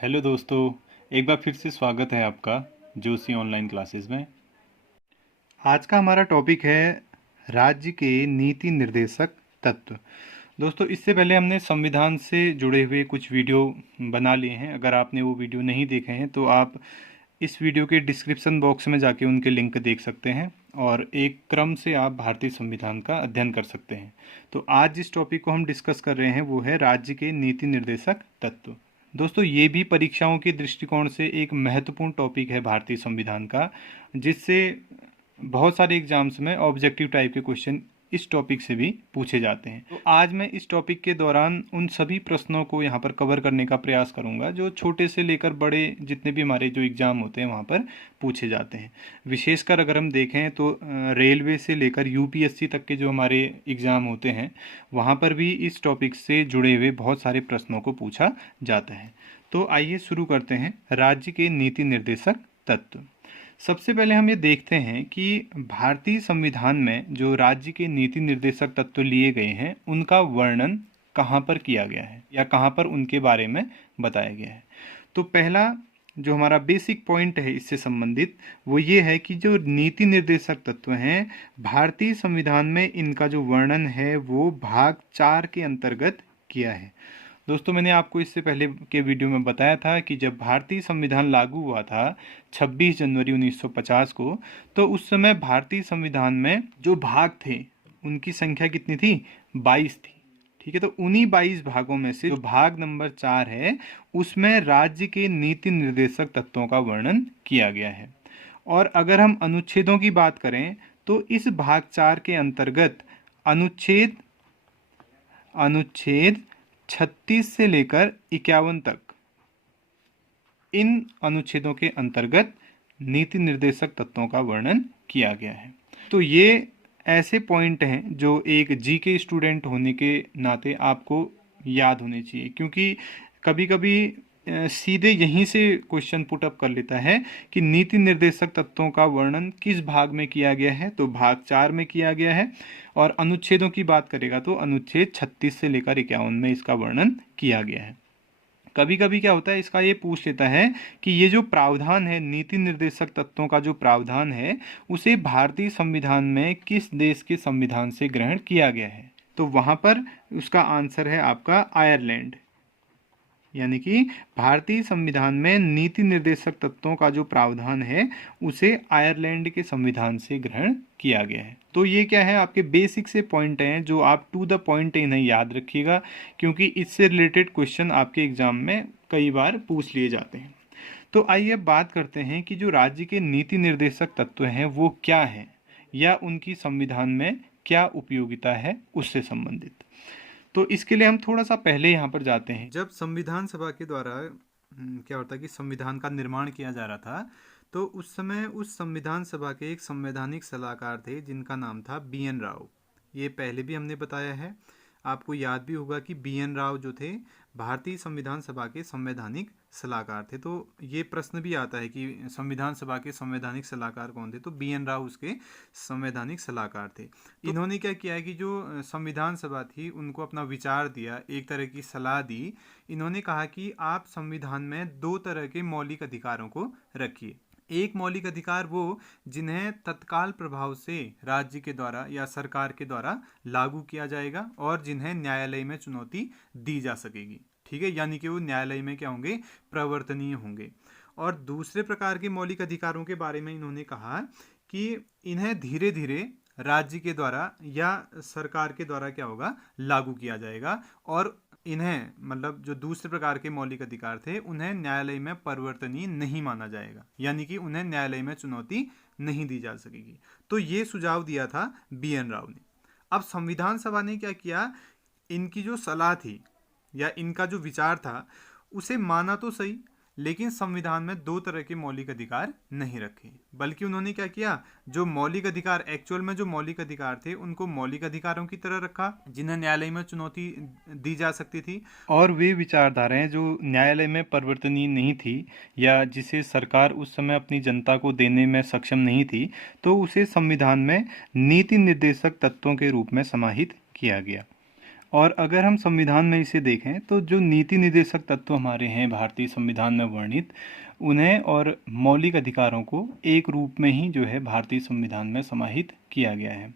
Hello दोस्तों, एक बार फिर से स्वागत है आपका जोशी ऑनलाइन क्लासेस में। आज का हमारा टॉपिक है राज्य के नीति निर्देशक तत्व। दोस्तों, इससे पहले हमने संविधान से जुड़े हुए कुछ वीडियो बना लिए हैं। अगर आपने वो वीडियो नहीं देखे हैं तो आप इस वीडियो के डिस्क्रिप्शन बॉक्स में जाके उनके लिंक देख सकते हैं और एक क्रम से आप भारतीय संविधान का अध्ययन कर सकते हैं। तो आज जिस टॉपिक को हम डिस्कस कर रहे हैं वो है राज्य के नीति निर्देशक तत्व। दोस्तों, ये भी परीक्षाओं के दृष्टिकोण से एक महत्वपूर्ण टॉपिक है भारतीय संविधान का, जिससे बहुत सारे एग्जाम्स में ऑब्जेक्टिव टाइप के क्वेश्चन इस टॉपिक से भी पूछे जाते हैं। तो आज मैं इस टॉपिक के दौरान उन सभी प्रश्नों को यहाँ पर कवर करने का प्रयास करूँगा जो छोटे से लेकर बड़े जितने भी हमारे जो एग्ज़ाम होते हैं वहाँ पर पूछे जाते हैं। विशेषकर अगर हम देखें तो रेलवे से लेकर यूपीएससी तक के जो हमारे एग्ज़ाम होते हैं वहाँ पर भी इस टॉपिक से जुड़े हुए बहुत सारे प्रश्नों को पूछा जाता है। तो आइए शुरू करते हैं राज्य के नीति निर्देशक तत्व। सबसे पहले हम ये देखते हैं कि भारतीय संविधान में जो राज्य के नीति निर्देशक तत्व लिए गए हैं उनका वर्णन कहाँ पर किया गया है या कहाँ पर उनके बारे में बताया गया है। तो पहला जो हमारा बेसिक पॉइंट है इससे संबंधित वो ये है कि जो नीति निर्देशक तत्व हैं भारतीय संविधान में इनका जो वर्णन है वो भाग 4 के अंतर्गत किया है। दोस्तों, मैंने आपको इससे पहले के वीडियो में बताया था कि जब भारतीय संविधान लागू हुआ था 26 जनवरी 1950 को, तो उस समय भारतीय संविधान में जो भाग थे उनकी संख्या कितनी थी? 22 थी। ठीक है, तो उन्हीं 22 भागों में से जो भाग नंबर 4 है उसमें राज्य के नीति निर्देशक तत्वों का वर्णन किया गया है। और अगर हम अनुच्छेदों की बात करें तो इस भाग 4 के अंतर्गत अनुच्छेद 36 से लेकर 51 तक इन अनुच्छेदों के अंतर्गत नीति निर्देशक तत्वों का वर्णन किया गया है। तो ये ऐसे पॉइंट हैं जो एक जी के स्टूडेंट होने के नाते आपको याद होने चाहिए, क्योंकि कभी कभी सीधे यहीं से क्वेश्चन पुट अप कर लेता है कि नीति निर्देशक तत्वों का वर्णन किस भाग में किया गया है, तो भाग 4 में किया गया है। और अनुच्छेदों की बात करेगा तो अनुच्छेद 36 से लेकर 51 में इसका वर्णन किया गया है। कभी कभी क्या होता है, इसका ये पूछ लेता है कि ये जो प्रावधान है नीति निर्देशक तत्वों का जो प्रावधान है उसे भारतीय संविधान में किस देश के संविधान से ग्रहण किया गया है। तो वहाँ पर उसका आंसर है आपका आयरलैंड। यानी कि भारतीय संविधान में नीति निर्देशक तत्वों का जो प्रावधान है उसे आयरलैंड के संविधान से ग्रहण किया गया है। तो ये क्या है, आपके बेसिक से पॉइंट हैं जो आप टू द पॉइंट इन्हें याद रखिएगा, क्योंकि इससे रिलेटेड क्वेश्चन आपके एग्जाम में कई बार पूछ लिए जाते हैं। तो आइए अब बात करते हैं कि जो राज्य के नीति निर्देशक तत्व हैं वो क्या हैं या उनकी संविधान में क्या उपयोगिता है उससे संबंधित। तो इसके लिए हम थोड़ा सा पहले यहाँ पर जाते हैं। जब संविधान सभा के द्वारा क्या होता है कि संविधान का निर्माण किया जा रहा था, तो उस समय उस संविधान सभा के एक संवैधानिक सलाहकार थे जिनका नाम था BN राव। ये पहले भी हमने बताया है, आपको याद भी होगा कि BN राव जो थे भारतीय संविधान सभा के संवैधानिक सलाहकार थे। तो ये प्रश्न भी आता है कि संविधान सभा के संवैधानिक सलाहकार कौन थे, तो BN राव उसके संवैधानिक सलाहकार थे। इन्होंने क्या किया है कि जो संविधान सभा थी उनको अपना विचार दिया, एक तरह की सलाह दी। इन्होंने कहा कि आप संविधान में 2 तरह के मौलिक अधिकारों को रखिए। एक मौलिक अधिकार वो जिन्हें तत्काल प्रभाव से राज्य के द्वारा या सरकार के द्वारा लागू किया जाएगा और जिन्हें न्यायालय में चुनौती दी जा सकेगी। ठीक है, यानी कि वो न्यायालय में क्या होंगे, प्रवर्तनीय होंगे। और दूसरे प्रकार के मौलिक अधिकारों के बारे में इन्होंने कहा कि इन्हें धीरे धीरे राज्य के द्वारा या सरकार के द्वारा क्या होगा, लागू किया जाएगा। और इन्हें मतलब जो दूसरे प्रकार के मौलिक अधिकार थे उन्हें न्यायालय में परिवर्तनीय नहीं माना जाएगा, यानी कि उन्हें न्यायालय में चुनौती नहीं दी जा सकेगी। तो ये सुझाव दिया था BN राव ने। अब संविधान सभा ने क्या किया, इनकी जो सलाह थी या इनका जो विचार था उसे माना तो सही, लेकिन संविधान में 2 तरह के मौलिक अधिकार नहीं रखे, बल्कि उन्होंने क्या किया, जो मौलिक अधिकार एक्चुअल में जो मौलिक अधिकार थे उनको मौलिक अधिकारों की तरह रखा जिन्हें न्यायालय में चुनौती दी जा सकती थी। और वे विचारधाराएं जो न्यायालय में परिवर्तनीय नहीं थी या जिसे सरकार उस समय अपनी जनता को देने में सक्षम नहीं थी, तो उसे संविधान में नीति निर्देशक तत्वों के रूप में समाहित किया गया। और अगर हम संविधान में इसे देखें तो जो नीति निर्देशक तत्व हमारे हैं भारतीय संविधान में वर्णित, उन्हें और मौलिक अधिकारों को एक रूप में ही जो है भारतीय संविधान में समाहित किया गया है।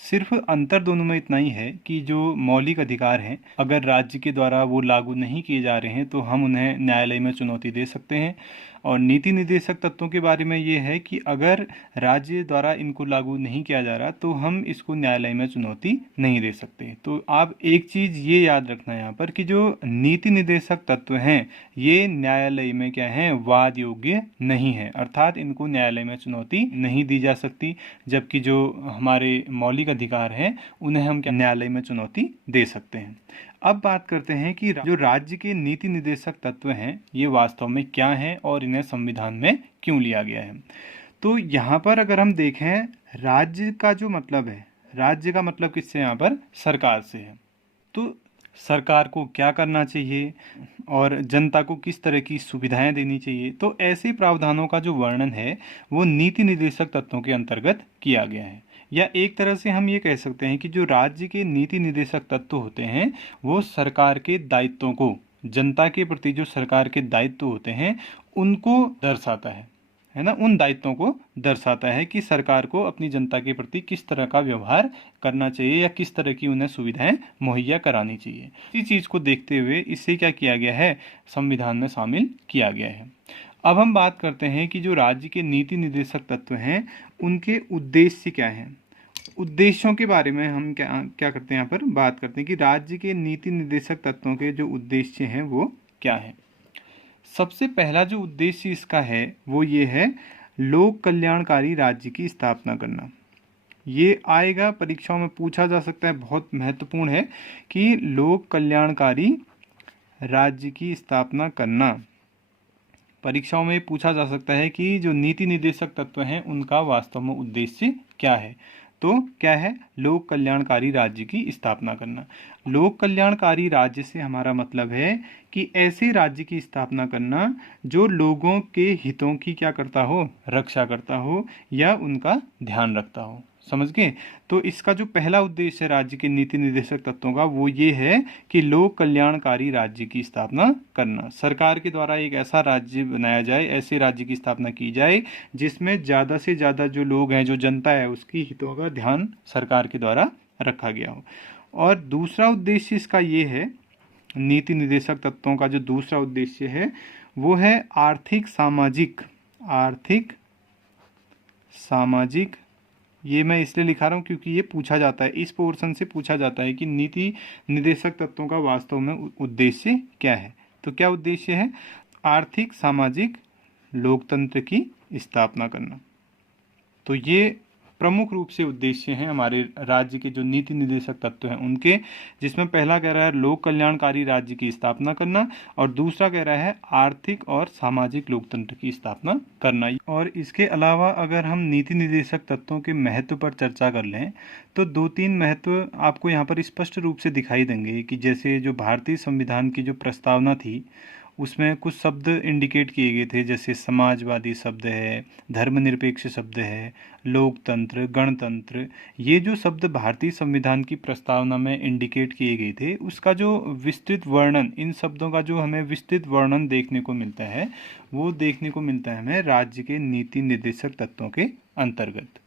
सिर्फ अंतर दोनों में इतना ही है कि जो मौलिक अधिकार हैं, अगर राज्य के द्वारा वो लागू नहीं किए जा रहे हैं तो हम उन्हें न्यायालय में चुनौती दे सकते हैं। और नीति निर्देशक तत्वों के बारे में ये है कि अगर राज्य द्वारा इनको लागू नहीं किया जा रहा तो हम इसको न्यायालय में चुनौती नहीं दे सकते। तो आप एक चीज़ ये याद रखना यहाँ पर कि जो नीति निर्देशक तत्व हैं ये न्यायालय में क्या है, वाद योग्य नहीं है, अर्थात इनको न्यायालय में चुनौती नहीं दी जा सकती। जबकि जो हमारे मौलिक अधिकार हैं उन्हें हम क्या न्यायालय में चुनौती दे सकते हैं। अब बात करते हैं कि जो राज्य के नीति निर्देशक तत्व हैं ये वास्तव में क्या हैं और इन्हें संविधान में क्यों लिया गया है। तो यहाँ पर अगर हम देखें, राज्य का जो मतलब है, राज्य का मतलब किससे, यहाँ पर सरकार से है। तो सरकार को क्या करना चाहिए और जनता को किस तरह की सुविधाएं देनी चाहिए, तो ऐसे प्रावधानों का जो वर्णन है वो नीति निर्देशक तत्वों के अंतर्गत किया गया है। या एक तरह से हम ये कह सकते हैं कि जो राज्य के नीति निर्देशक तत्व होते हैं वो सरकार के दायित्वों को, जनता के प्रति जो सरकार के दायित्व होते हैं उनको दर्शाता है ना, उन दायित्वों को दर्शाता है कि सरकार को अपनी जनता के प्रति किस तरह का व्यवहार करना चाहिए या किस तरह की उन्हें सुविधाएं मुहैया करानी चाहिए। इसी चीज़ को देखते हुए इसे क्या किया गया है, संविधान में शामिल किया गया है। अब हम बात करते हैं कि जो राज्य के नीति निर्देशक तत्व हैं उनके उद्देश्य क्या हैं। उद्देश्यों के बारे में हम क्या करते हैं, यहाँ पर बात करते हैं कि राज्य के नीति निर्देशक तत्वों के जो उद्देश्य हैं वो क्या है। सबसे पहला जो उद्देश्य इसका है वो ये है, लोक कल्याणकारी राज्य की स्थापना करना। ये आएगा परीक्षाओं में, पूछा जा सकता है, बहुत महत्वपूर्ण है कि लोक कल्याणकारी राज्य की स्थापना करना। परीक्षाओं में पूछा जा सकता है कि जो नीति निर्देशक तत्व हैं उनका वास्तव में उद्देश्य क्या है। तो क्या है, लोक कल्याणकारी राज्य की स्थापना करना। लोक कल्याणकारी राज्य से हमारा मतलब है कि ऐसे राज्य की स्थापना करना जो लोगों के हितों की क्या करता हो, रक्षा करता हो या उनका ध्यान रखता हो। समझ गए। तो इसका जो पहला उद्देश्य है राज्य के नीति निर्देशक तत्वों का वो ये है कि लोक कल्याणकारी राज्य की स्थापना करना। सरकार के द्वारा एक ऐसा राज्य बनाया जाए, ऐसे राज्य की स्थापना की जाए जिसमें ज़्यादा से ज़्यादा जो लोग हैं, जो जनता है, उसकी हितों का ध्यान सरकार के द्वारा रखा गया हो। और दूसरा उद्देश्य इसका ये है, नीति निर्देशक तत्वों का जो दूसरा उद्देश्य है वो है आर्थिक सामाजिक। ये मैं इसलिए लिखा रहा हूँ क्योंकि ये पूछा जाता है, इस पोर्शन से पूछा जाता है कि नीति निर्देशक तत्वों का वास्तव में उद्देश्य क्या है। तो क्या उद्देश्य है, आर्थिक सामाजिक लोकतंत्र की स्थापना करना। तो ये प्रमुख रूप से उद्देश्य हैं हमारे राज्य के जो नीति निर्देशक तत्व हैं उनके, जिसमें पहला कह रहा है लोक कल्याणकारी राज्य की स्थापना करना और दूसरा कह रहा है आर्थिक और सामाजिक लोकतंत्र की स्थापना करना। और इसके अलावा अगर हम नीति निर्देशक तत्वों के महत्व पर चर्चा कर लें तो दो तीन महत्व आपको यहाँ पर स्पष्ट रूप से दिखाई देंगे कि जैसे जो भारतीय संविधान की जो प्रस्तावना थी उसमें कुछ शब्द इंडिकेट किए गए थे, जैसे समाजवादी शब्द है, धर्मनिरपेक्ष शब्द है, लोकतंत्र, गणतंत्र। ये जो शब्द भारतीय संविधान की प्रस्तावना में इंडिकेट किए गए थे उसका जो विस्तृत वर्णन, इन शब्दों का जो हमें विस्तृत वर्णन देखने को मिलता है वो देखने को मिलता है हमें राज्य के नीति निर्देशक तत्वों के अंतर्गत।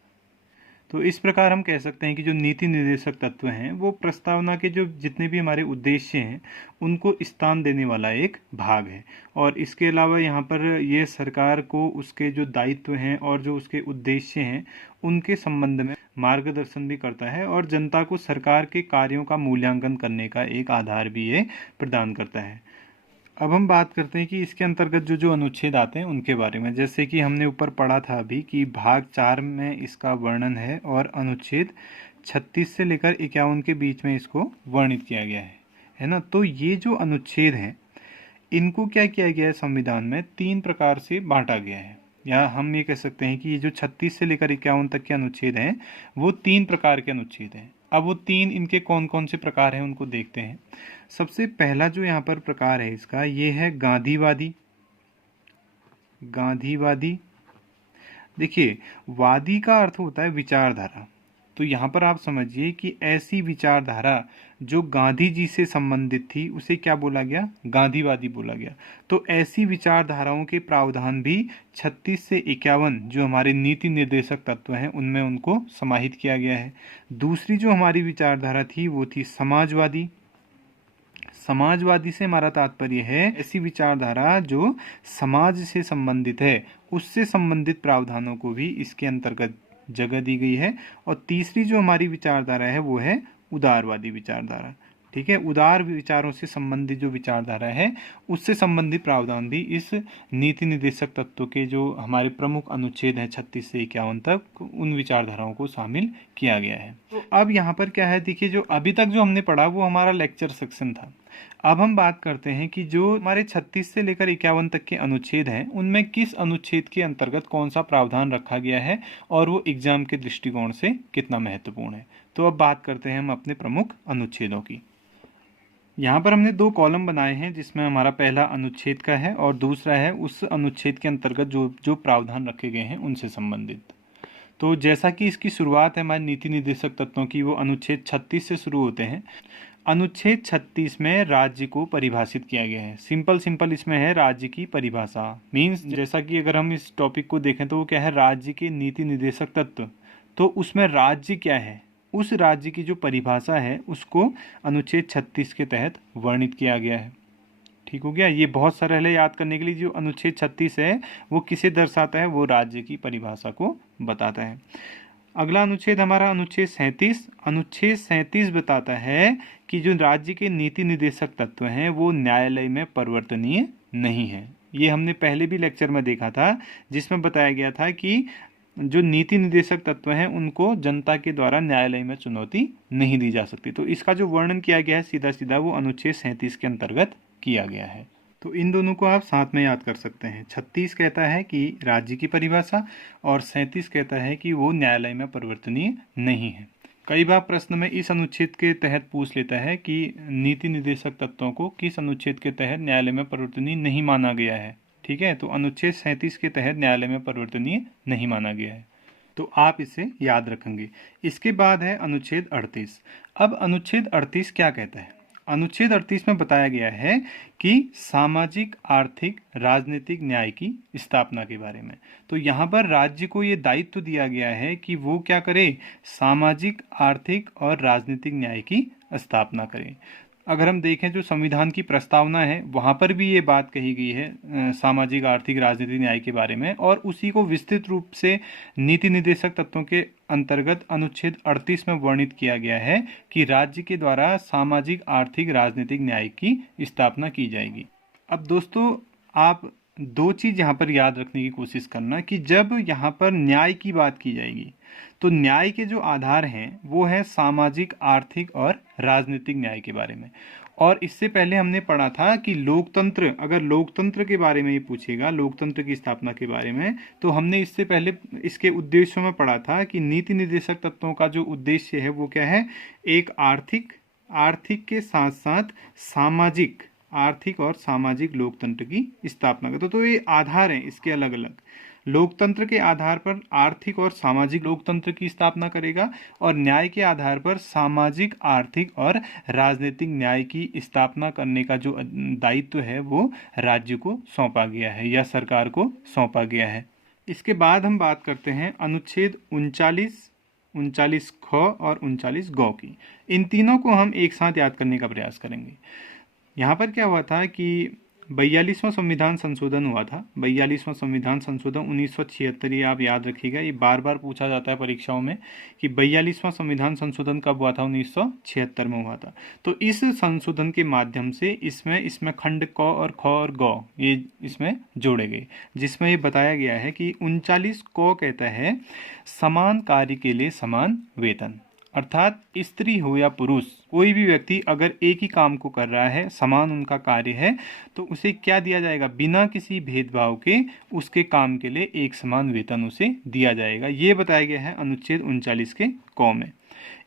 तो इस प्रकार हम कह सकते हैं कि जो नीति निर्देशक तत्व हैं वो प्रस्तावना के जो जितने भी हमारे उद्देश्य हैं उनको स्थान देने वाला एक भाग है। और इसके अलावा यहाँ पर ये सरकार को उसके जो दायित्व हैं और जो उसके उद्देश्य हैं उनके संबंध में मार्गदर्शन भी करता है और जनता को सरकार के कार्यों का मूल्यांकन करने का एक आधार भी ये प्रदान करता है। अब हम बात करते हैं कि इसके अंतर्गत जो जो अनुच्छेद आते हैं उनके बारे में। जैसे कि हमने ऊपर पढ़ा था अभी कि भाग 4 में इसका वर्णन है और अनुच्छेद 36 से लेकर 51 के बीच में इसको वर्णित किया गया है ना। तो ये जो अनुच्छेद हैं इनको क्या किया गया है, संविधान में 3 प्रकार से बांटा गया है। या हम ये कह सकते हैं कि ये जो 36 से लेकर 51 तक के अनुच्छेद हैं वो 3 प्रकार के अनुच्छेद हैं। अब वो 3 इनके कौन कौन से प्रकार हैं उनको देखते हैं। सबसे पहला जो यहाँ पर प्रकार है इसका ये है गांधीवादी। देखिए, वादी का अर्थ होता है विचारधारा, तो यहाँ पर आप समझिए कि ऐसी विचारधारा जो गांधी जी से संबंधित थी उसे क्या बोला गया, गांधीवादी बोला गया। तो ऐसी विचारधाराओं के प्रावधान भी 36 से 51 जो हमारे नीति निर्देशक तत्व हैं उनमें उनको समाहित किया गया है। दूसरी जो हमारी विचारधारा थी वो थी समाजवादी। समाजवादी से हमारा तात्पर्य है ऐसी विचारधारा जो समाज से संबंधित है, उससे संबंधित प्रावधानों को भी इसके अंतर्गत जगह दी गई है। और तीसरी जो हमारी विचारधारा है वो है उदारवादी विचारधारा। ठीक है, उदार विचारों से संबंधित जो विचारधारा है उससे संबंधित प्रावधान भी इस नीति निर्देशक तत्व के जो हमारे प्रमुख अनुच्छेद हैं 36 से 51 तक उन विचारधाराओं को शामिल किया गया है। तो अब यहाँ पर क्या है, देखिए जो अभी तक जो हमने पढ़ा वो हमारा लेक्चर सेक्शन था। अब हम बात करते हैं कि जो हमारे 36 से लेकर 51 तक के अनुच्छेद हैं उनमें किस अनुच्छेद के अंतर्गत कौन सा प्रावधान रखा गया है और वो एग्जाम के दृष्टिकोण से कितना महत्वपूर्ण है। तो अब बात करते हैं हम अपने प्रमुख अनुच्छेदों की। यहाँ पर हमने 2 कॉलम बनाए हैं जिसमें हमारा पहला अनुच्छेद का है और दूसरा है उस अनुच्छेद के अंतर्गत जो जो प्रावधान रखे गए हैं उनसे संबंधित। तो जैसा कि इसकी शुरुआत है हमारे नीति निर्देशक तत्वों की, वो अनुच्छेद 36 से शुरू होते हैं। अनुच्छेद 36 में राज्य को परिभाषित किया गया है। सिंपल इसमें है राज्य की परिभाषा। मीन्स जैसा कि अगर हम इस टॉपिक को देखें तो वो क्या है, राज्य के नीति निर्देशक तत्व। तो उसमें राज्य क्या है, उस राज्य की जो परिभाषा है उसको अनुच्छेद 36 के तहत वर्णित किया गया है। ठीक हो गया, ये बहुत सरल है याद करने के लिए। जो अनुच्छेद 36 है वो किसे दर्शाता है, वो राज्य की परिभाषा को बताता है। अगला अनुच्छेद हमारा अनुच्छेद 37। अनुच्छेद 37 बताता है कि जो राज्य के नीति निर्देशक तत्व हैं वो न्यायालय में परिवर्तनीय नहीं है। ये हमने पहले भी लेक्चर में देखा था जिसमें बताया गया था कि जो नीति निर्देशक तत्व हैं उनको जनता के द्वारा न्यायालय में चुनौती नहीं दी जा सकती। तो इसका जो वर्णन किया गया है सीधा सीधा वो अनुच्छेद 37 के अंतर्गत किया गया है। तो इन दोनों को आप साथ में याद कर सकते हैं। 36 कहता है कि राज्य की परिभाषा और 37 कहता है कि वो न्यायालय में परिवर्तनीय नहीं है। कई बार प्रश्न में इस अनुच्छेद के तहत पूछ लेता है कि नीति निर्देशक तत्वों को किस अनुच्छेद के तहत न्यायालय में परिवर्तनीय नहीं माना गया है। ठीक है, तो अनुच्छेद 37 के तहत न्यायालय में परिवर्तनीय नहीं माना गया है, तो आप इसे याद रखेंगे। इसके बाद है अनुच्छेद 38। अब अनुच्छेद 38 क्या कहता है? अनुच्छेद 38 में बताया गया है कि सामाजिक, आर्थिक, राजनीतिक न्याय की स्थापना के बारे में। तो यहाँ पर राज्य को ये दायित्व दिया गया है कि वो क्या करे, सामाजिक, आर्थिक और राजनीतिक न्याय की स्थापना करे। अगर हम देखें जो संविधान की प्रस्तावना है वहाँ पर भी ये बात कही गई है सामाजिक, आर्थिक, राजनीतिक न्याय के बारे में, और उसी को विस्तृत रूप से नीति निर्देशक तत्वों के अंतर्गत अनुच्छेद 38 में वर्णित किया गया है कि राज्य के द्वारा सामाजिक, आर्थिक, राजनीतिक न्याय की स्थापना की जाएगी। अब दोस्तों आप 2 चीज़ यहाँ पर याद रखने की कोशिश करना कि जब यहाँ पर न्याय की बात की जाएगी तो न्याय के जो आधार हैं वो है सामाजिक, आर्थिक और राजनीतिक न्याय के बारे में। और इससे पहले हमने पढ़ा था कि लोकतंत्र, अगर लोकतंत्र के बारे में ये पूछेगा, लोकतंत्र की स्थापना के बारे में, तो हमने इससे पहले इसके उद्देश्यों में पढ़ा था कि नीति निर्देशक तत्वों का जो उद्देश्य है वो क्या है, एक आर्थिक के साथ साथ सामाजिक, आर्थिक और सामाजिक लोकतंत्र की स्थापना करता। तो ये आधार हैं इसके अलग अलग। लोकतंत्र के आधार पर आर्थिक और सामाजिक लोकतंत्र की स्थापना करेगा और न्याय के आधार पर सामाजिक, आर्थिक और राजनीतिक न्याय की स्थापना करने का जो दायित्व है वो राज्य को सौंपा गया है या सरकार को सौंपा गया है। इसके बाद हम बात करते हैं अनुच्छेद 39 ख और 39 ग की। इन तीनों को हम एक साथ याद करने का प्रयास करेंगे। यहाँ पर क्या हुआ था कि 42वां संविधान संशोधन हुआ था। 42वां संविधान संशोधन 1976, ये आप याद रखिएगा, ये बार बार पूछा जाता है परीक्षाओं में कि 42वां संविधान संशोधन कब हुआ था, 1976 में हुआ था। तो इस संशोधन के माध्यम से इसमें खंड क और ख और ग ये इसमें जोड़े गए, जिसमें ये बताया गया है कि 39 क कहता है समान कार्य के लिए समान वेतन। अर्थात स्त्री हो या पुरुष, कोई भी व्यक्ति अगर एक ही काम को कर रहा है, समान उनका कार्य है, तो उसे क्या दिया जाएगा, बिना किसी भेदभाव के उसके काम के लिए एक समान वेतन उसे दिया जाएगा। ये बताया गया है अनुच्छेद 39 के क में।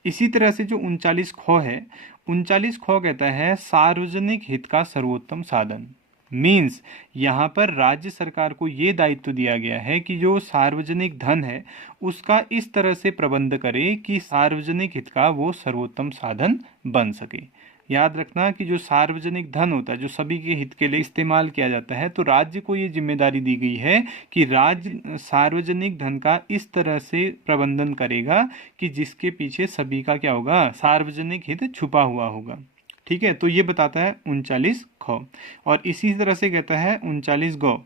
इसी तरह से जो 39 ख है, 39 ख कहता है सार्वजनिक हित का सर्वोत्तम साधन। मीन्स यहाँ पर राज्य सरकार को ये दायित्व दिया गया है कि जो सार्वजनिक धन है उसका इस तरह से प्रबंध करे कि सार्वजनिक हित का वो सर्वोत्तम साधन बन सके। याद रखना कि जो सार्वजनिक धन होता है, जो सभी के हित के लिए इस्तेमाल किया जाता है, तो राज्य को ये जिम्मेदारी दी गई है कि राज्य सार्वजनिक धन का इस तरह से प्रबंधन करेगा कि जिसके पीछे सभी का क्या होगा, सार्वजनिक हित छुपा हुआ होगा। ठीक है, तो ये बताता है 39 ख। और इसी तरह से कहता है 39 ग,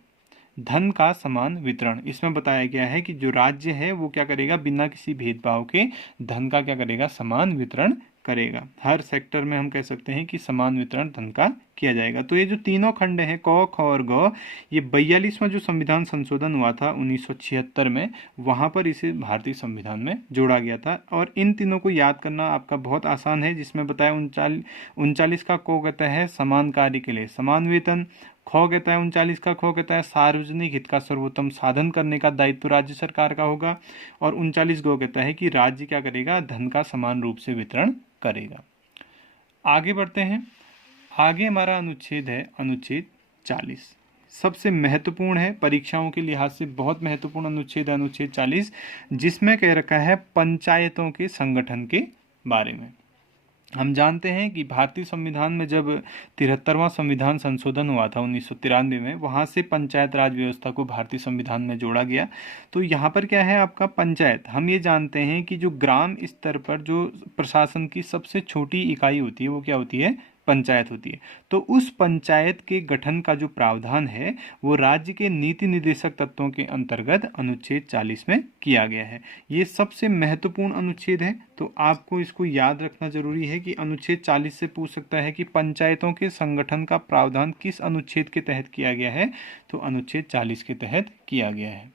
धन का समान वितरण। इसमें बताया गया है कि जो राज्य है वो क्या करेगा, बिना किसी भेदभाव के धन का क्या करेगा, समान वितरण करेगा। हर सेक्टर में हम कह सकते हैं कि समान वितरण धन का किया जाएगा। तो ये जो तीनों खंड हैं क, ख और ग, ये 42वां जो संविधान संशोधन हुआ था 1976 में, वहाँ पर इसे भारतीय संविधान में जोड़ा गया था। और इन तीनों को याद करना आपका बहुत आसान है, जिसमें बताया 39 का क कहता है समान कार्य के लिए समान वेतन, ख कहता है 39 का ख कहता है सार्वजनिक हित का सर्वोत्तम साधन करने का दायित्व राज्य सरकार का होगा, और 39 ग कहता है कि राज्य क्या करेगा, धन का समान रूप से वितरण करेगा। आगे बढ़ते हैं। आगे हमारा अनुच्छेद है अनुच्छेद 40। सबसे महत्वपूर्ण है, परीक्षाओं के लिहाज से बहुत महत्वपूर्ण अनुच्छेद है अनुच्छेद 40, जिसमें कह रखा है पंचायतों के संगठन के बारे में। हम जानते हैं कि भारतीय संविधान में जब 73वां संविधान संशोधन हुआ था 1993 में, वहाँ से पंचायत राज व्यवस्था को भारतीय संविधान में जोड़ा गया। तो यहाँ पर क्या है आपका पंचायत, हम ये जानते हैं कि जो ग्राम स्तर पर जो प्रशासन की सबसे छोटी इकाई होती है वो क्या होती है, पंचायत होती है। तो उस पंचायत के गठन का जो प्रावधान है वो राज्य के नीति निर्देशक तत्वों के अंतर्गत अनुच्छेद 40 में किया गया है। ये सबसे महत्वपूर्ण अनुच्छेद है, तो आपको इसको याद रखना जरूरी है कि अनुच्छेद 40 से पूछ सकता है कि पंचायतों के संगठन का प्रावधान किस अनुच्छेद के तहत किया गया है, तो अनुच्छेद 40 के तहत किया गया है।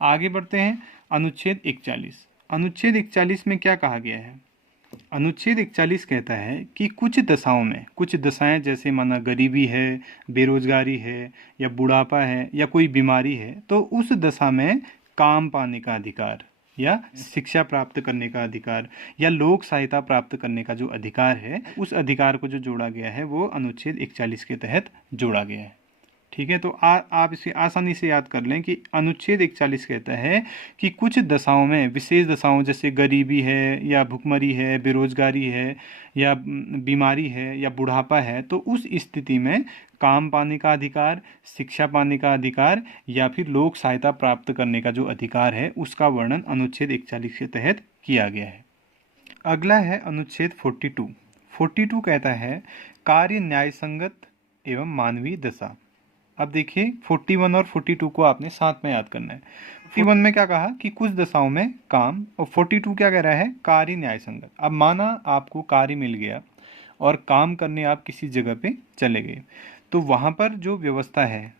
आगे बढ़ते हैं। अनुच्छेद 41। अनुच्छेद 41 में क्या कहा गया है, अनुच्छेद 41 कहता है कि कुछ दशाओं में, कुछ दशाएं जैसे माना गरीबी है, बेरोजगारी है, या बुढ़ापा है, या कोई बीमारी है, तो उस दशा में काम पाने का अधिकार, या शिक्षा प्राप्त करने का अधिकार, या लोक सहायता प्राप्त करने का जो अधिकार है, उस अधिकार को जो जोड़ा गया है वो अनुच्छेद 41 के तहत जोड़ा गया है। ठीक है, तो आप इसे आसानी से याद कर लें कि अनुच्छेद 41 कहता है कि कुछ दशाओं में, विशेष दशाओं जैसे गरीबी है, या भुखमरी है, बेरोजगारी है, या बीमारी है, या बुढ़ापा है, तो उस स्थिति में काम पाने का अधिकार, शिक्षा पाने का अधिकार, या फिर लोक सहायता प्राप्त करने का जो अधिकार है उसका वर्णन अनुच्छेद 41 के तहत किया गया है। अगला है अनुच्छेद 42। 42 कहता है कार्य न्याय संगत एवं मानवीय दशा। अब देखिए 41 और 42 को आपने साथ में याद करना है। 41 में क्या कहा कि कुछ दशाओं में काम, और 42 क्या कह रहा है, कार्य न्याय संगत। अब माना आपको कार्य मिल गया और काम करने आप किसी जगह पे चले गए, तो वहाँ पर जो व्यवस्था है,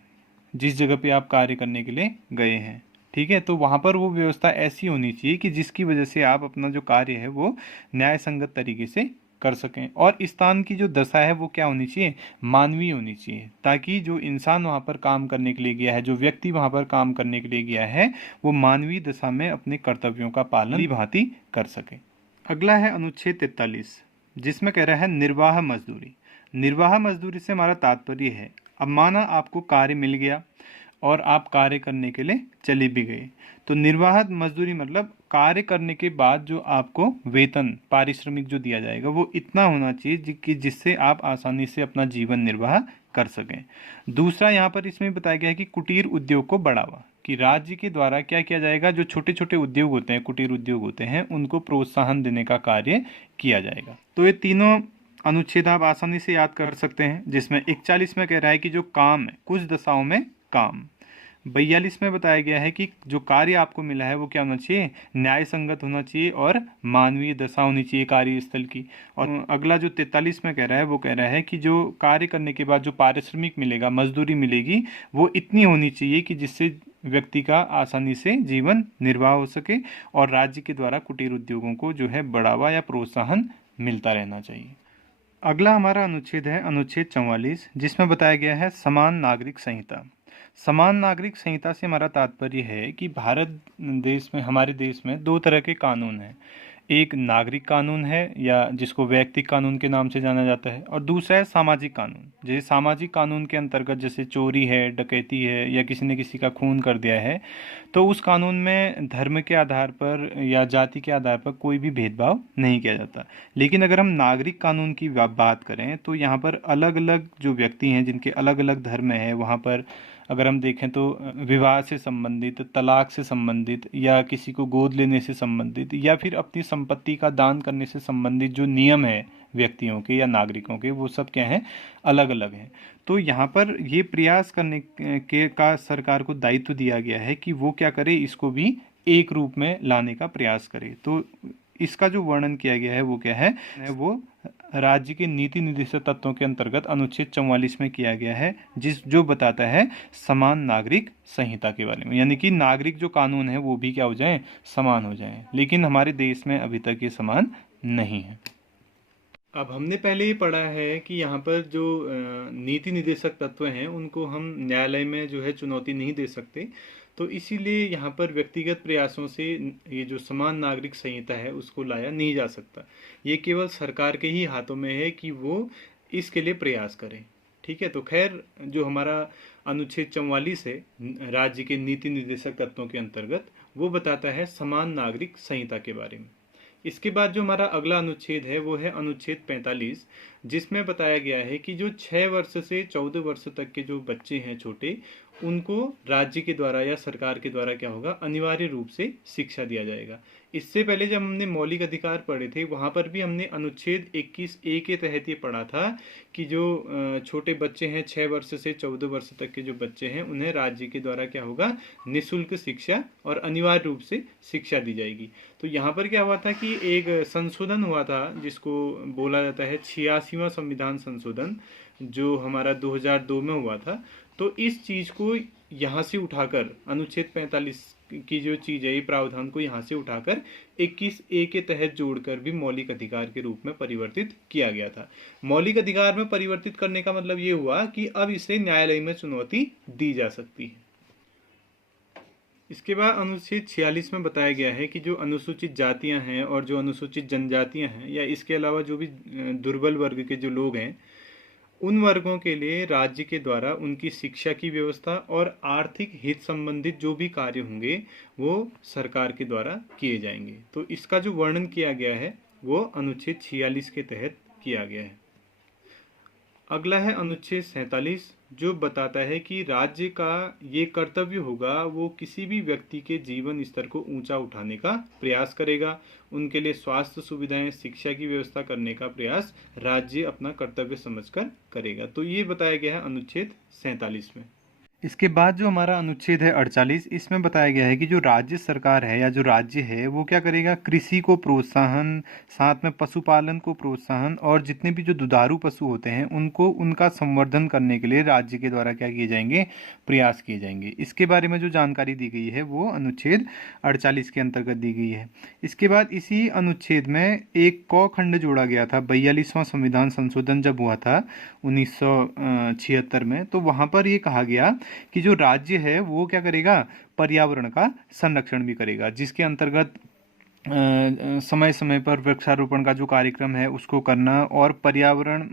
जिस जगह पे आप कार्य करने के लिए गए हैं, ठीक है, तो वहाँ पर वो व्यवस्था ऐसी होनी चाहिए कि जिसकी वजह से आप अपना जो कार्य है वो न्याय संगत तरीके से कर सकें। और स्थान की जो दशा है वो क्या होनी चाहिए, मानवीय होनी चाहिए, ताकि जो इंसान वहाँ पर काम करने के लिए गया है, जो व्यक्ति वहाँ पर काम करने के लिए गया है, वो मानवीय दशा में अपने कर्तव्यों का पालन भांति कर सके। अगला है अनुच्छेद 43, जिसमें कह रहा है निर्वाह मजदूरी। निर्वाह मजदूरी से हमारा तात्पर्य है, अब माना आपको कार्य मिल गया और आप कार्य करने के लिए चले भी गए, तो निर्वाह मजदूरी मतलब कार्य करने के बाद जो आपको वेतन, पारिश्रमिक जो दिया जाएगा वो इतना होना चाहिए कि जिससे आप आसानी से अपना जीवन निर्वाह कर सकें। दूसरा यहाँ पर इसमें बताया गया है कि कुटीर उद्योग को बढ़ावा, कि राज्य के द्वारा क्या किया जाएगा, जो छोटे छोटे उद्योग होते हैं, कुटीर उद्योग होते हैं, उनको प्रोत्साहन देने का कार्य किया जाएगा। तो ये तीनों अनुच्छेद आप आसानी से याद कर सकते हैं, जिसमें 41 में कह रहा है कि जो काम है, कुछ दशाओं में काम। 42 में बताया गया है कि जो कार्य आपको मिला है वो क्या होना चाहिए, न्याय संगत होना चाहिए और मानवीय दशा होनी चाहिए कार्यस्थल की। और अगला जो 43 में कह रहा है वो कह रहा है कि जो कार्य करने के बाद जो पारिश्रमिक मिलेगा, मजदूरी मिलेगी, वो इतनी होनी चाहिए कि जिससे व्यक्ति का आसानी से जीवन निर्वाह हो सके, और राज्य के द्वारा कुटीर उद्योगों को जो है बढ़ावा या प्रोत्साहन मिलता रहना चाहिए। अगला हमारा अनुच्छेद है अनुच्छेद 44, जिसमें बताया गया है समान नागरिक संहिता। समान नागरिक संहिता से हमारा तात्पर्य है कि भारत देश में, हमारे देश में दो तरह के कानून हैं। एक नागरिक कानून है या जिसको वैयक्तिक कानून के नाम से जाना जाता है, और दूसरा है सामाजिक कानून। जैसे सामाजिक कानून के अंतर्गत जैसे चोरी है, डकैती है, या किसी ने किसी का खून कर दिया है, तो उस कानून में धर्म के आधार पर या जाति के आधार पर कोई भी भेदभाव नहीं किया जाता। लेकिन अगर हम नागरिक कानून की बात करें तो यहाँ पर अलग अलग जो व्यक्ति हैं जिनके अलग अलग धर्म है, वहाँ पर अगर हम देखें तो विवाह से संबंधित, तलाक से संबंधित, या किसी को गोद लेने से संबंधित, या फिर अपनी संपत्ति का दान करने से संबंधित जो नियम है व्यक्तियों के या नागरिकों के, वो सब क्या हैं, अलग अलग हैं। तो यहाँ पर ये प्रयास करने के का सरकार को दायित्व दिया गया है कि वो क्या करे, इसको भी एक रूप में लाने का प्रयास करे। तो इसका जो वर्णन किया गया है वो क्या है, वो राज्य के नीति निर्देशक तत्वों के अंतर्गत अनुच्छेद 44 में किया गया है, जो बताता है समान नागरिक संहिता के बारे में। यानी कि नागरिक जो कानून है वो भी क्या हो जाएं, समान हो जाएं। लेकिन हमारे देश में अभी तक ये समान नहीं है। अब हमने पहले ही पढ़ा है कि यहाँ पर जो नीति निर्देशक तत्व हैं उनको हम न्यायालय में जो है चुनौती नहीं दे सकते, तो इसीलिए यहाँ पर व्यक्तिगत प्रयासों से ये जो समान नागरिक संहिता है उसको लाया नहीं जा सकता। ये केवल सरकार के ही हाथों में है कि वो इसके लिए प्रयास करें। ठीक है, तो खैर जो हमारा अनुच्छेद 44 है राज्य के नीति निर्देशक तत्वों के अंतर्गत, वो बताता है समान नागरिक संहिता के बारे में। इसके बाद जो हमारा अगला अनुच्छेद है वो है अनुच्छेद 45, जिसमें बताया गया है कि जो 6 वर्ष से 14 वर्ष तक के जो बच्चे हैं छोटे, उनको राज्य के द्वारा या सरकार के द्वारा क्या होगा, अनिवार्य रूप से शिक्षा दिया जाएगा। इससे पहले जब हमने मौलिक अधिकार पढ़े थे वहाँ पर भी हमने अनुच्छेद 21A के तहत ये पढ़ा था कि जो छोटे बच्चे हैं 6 वर्ष से 14 वर्ष तक के जो बच्चे हैं उन्हें राज्य के द्वारा क्या होगा, निःशुल्क शिक्षा और अनिवार्य रूप से शिक्षा दी जाएगी। तो यहाँ पर क्या हुआ था कि एक संशोधन हुआ था जिसको बोला जाता है 86वां संविधान संशोधन, जो हमारा 2002 में हुआ था। तो इस चीज़ को यहाँ से उठाकर अनुच्छेद 45 की जो चीज़ है, ये प्रावधान को यहाँ से उठाकर 21A के तहत जोड़कर भी मौलिक अधिकार के रूप में परिवर्तित किया गया था। मौलिक अधिकार में परिवर्तित करने का मतलब ये हुआ कि अब इसे न्यायालय में चुनौती दी जा सकती है। इसके बाद अनुच्छेद 46 में बताया गया है कि जो अनुसूचित जातियां हैं और जो अनुसूचित जनजातियां हैं, या इसके अलावा जो भी दुर्बल वर्ग के जो लोग हैं, उन वर्गों के लिए राज्य के द्वारा उनकी शिक्षा की व्यवस्था और आर्थिक हित संबंधित जो भी कार्य होंगे वो सरकार के द्वारा किए जाएंगे। तो इसका जो वर्णन किया गया है वो अनुच्छेद 46 के तहत किया गया है। अगला है अनुच्छेद 47, जो बताता है कि राज्य का ये कर्तव्य होगा वो किसी भी व्यक्ति के जीवन स्तर को ऊंचा उठाने का प्रयास करेगा। उनके लिए स्वास्थ्य सुविधाएं, शिक्षा की व्यवस्था करने का प्रयास राज्य अपना कर्तव्य समझकर करेगा। तो ये बताया गया है अनुच्छेद 47 में। इसके बाद जो हमारा अनुच्छेद है 48, इसमें बताया गया है कि जो राज्य सरकार है या जो राज्य है वो क्या करेगा, कृषि को प्रोत्साहन, साथ में पशुपालन को प्रोत्साहन, और जितने भी जो दुधारू पशु होते हैं उनको उनका संवर्धन करने के लिए राज्य के द्वारा क्या किए जाएंगे, प्रयास किए जाएंगे। इसके बारे में जो जानकारी दी गई है वो अनुच्छेद 48 के अंतर्गत दी गई है। इसके बाद इसी अनुच्छेद में एक क खंड जोड़ा गया था। 42वां संविधान संशोधन जब हुआ था 1976 में, तो वहाँ पर ये कहा गया कि जो राज्य है वो क्या करेगा, पर्यावरण का संरक्षण भी करेगा, जिसके अंतर्गत समय समय पर वृक्षारोपण का जो कार्यक्रम है उसको करना, और पर्यावरण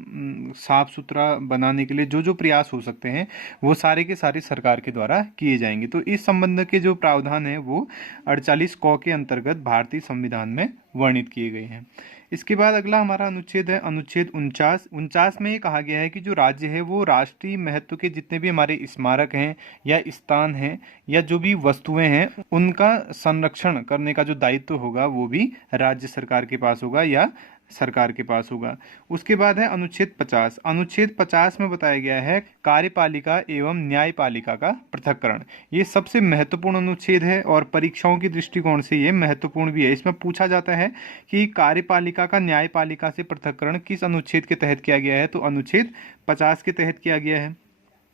साफ सुथरा बनाने के लिए जो जो प्रयास हो सकते हैं वो सारे के सारे सरकार के द्वारा किए जाएंगे। तो इस संबंध के जो प्रावधान है वो 48 क के अंतर्गत भारतीय संविधान में वर्णित किए गए हैं। इसके बाद अगला हमारा अनुच्छेद है अनुच्छेद 49 में ये कहा गया है कि जो राज्य है वो राष्ट्रीय महत्व के जितने भी हमारे स्मारक हैं या स्थान हैं या जो भी वस्तुएं हैं उनका संरक्षण करने का जो दायित्व होगा वो भी राज्य सरकार के पास होगा या सरकार के पास होगा। उसके बाद है अनुच्छेद 50। अनुच्छेद 50 में बताया गया है कार्यपालिका एवं न्यायपालिका का पृथक्करण। ये सबसे महत्वपूर्ण अनुच्छेद है और परीक्षाओं की दृष्टिकोण से ये महत्वपूर्ण भी है। इसमें पूछा जाता है कि कार्यपालिका का न्यायपालिका से पृथक्करण किस अनुच्छेद के तहत किया गया है, तो अनुच्छेद 50 के तहत किया गया है।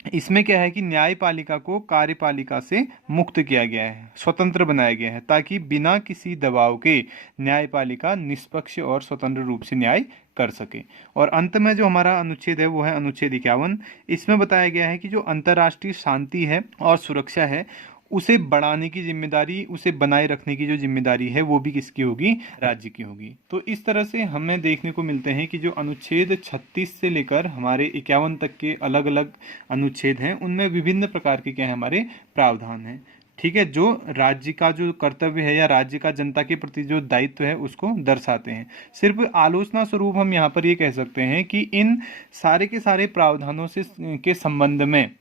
इसमें क्या है कि न्यायपालिका को कार्यपालिका से मुक्त किया गया है, स्वतंत्र बनाया गया है, ताकि बिना किसी दबाव के न्यायपालिका निष्पक्ष और स्वतंत्र रूप से न्याय कर सके। और अंत में जो हमारा अनुच्छेद है वो है अनुच्छेद 51। इसमें बताया गया है कि जो अंतर्राष्ट्रीय शांति है और सुरक्षा है उसे बढ़ाने की जिम्मेदारी, उसे बनाए रखने की जो जिम्मेदारी है वो भी किसकी होगी? राज्य की होगी। तो इस तरह से हमें देखने को मिलते हैं कि जो अनुच्छेद 36 से लेकर हमारे 51 तक के अलग अलग अनुच्छेद हैं, उनमें विभिन्न प्रकार के क्या है हमारे प्रावधान हैं। ठीक है, जो राज्य का जो कर्तव्य है या राज्य का जनता के प्रति जो दायित्व है उसको दर्शाते हैं। सिर्फ आलोचना स्वरूप हम यहाँ पर ये कह सकते हैं कि इन सारे के सारे प्रावधानों से के संबंध में,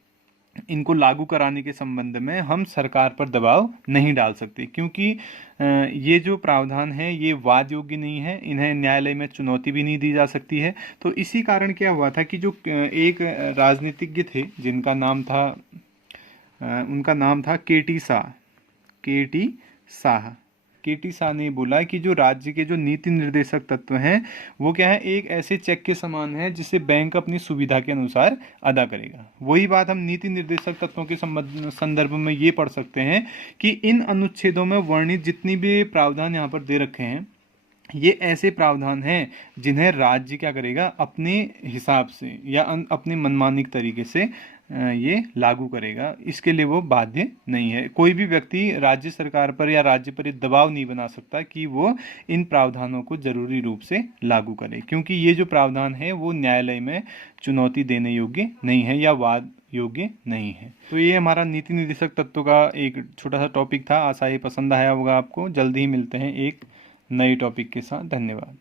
इनको लागू कराने के संबंध में हम सरकार पर दबाव नहीं डाल सकते, क्योंकि ये जो प्रावधान है ये वाद योग्य नहीं है, इन्हें न्यायालय में चुनौती भी नहीं दी जा सकती है। तो इसी कारण क्या हुआ था कि जो एक राजनीतिज्ञ थे जिनका नाम था उनका नाम था केटी शाह। केटी शाह ने बोला कि जो राज्य के जो नीति निर्देशक तत्व हैं वो क्या है, एक ऐसे चेक के समान है जिसे बैंक अपनी सुविधा के अनुसार अदा करेगा। वही बात हम नीति निर्देशक तत्वों के संदर्भ में ये पढ़ सकते हैं कि इन अनुच्छेदों में वर्णित जितनी भी प्रावधान यहाँ पर दे रखे हैं, ये ऐसे प्रावधान हैं जिन्हें राज्य क्या करेगा, अपने हिसाब से या अपने मनमानी तरीके से ये लागू करेगा। इसके लिए वो बाध्य नहीं है। कोई भी व्यक्ति राज्य सरकार पर या राज्य पर दबाव नहीं बना सकता कि वो इन प्रावधानों को जरूरी रूप से लागू करे, क्योंकि ये जो प्रावधान है वो न्यायालय में चुनौती देने योग्य नहीं है या वाद योग्य नहीं है। तो ये हमारा नीति निर्देशक तत्व का एक छोटा सा टॉपिक था। आशा ये पसंद आया होगा आपको। जल्दी ही मिलते हैं एक नए टॉपिक के साथ। धन्यवाद।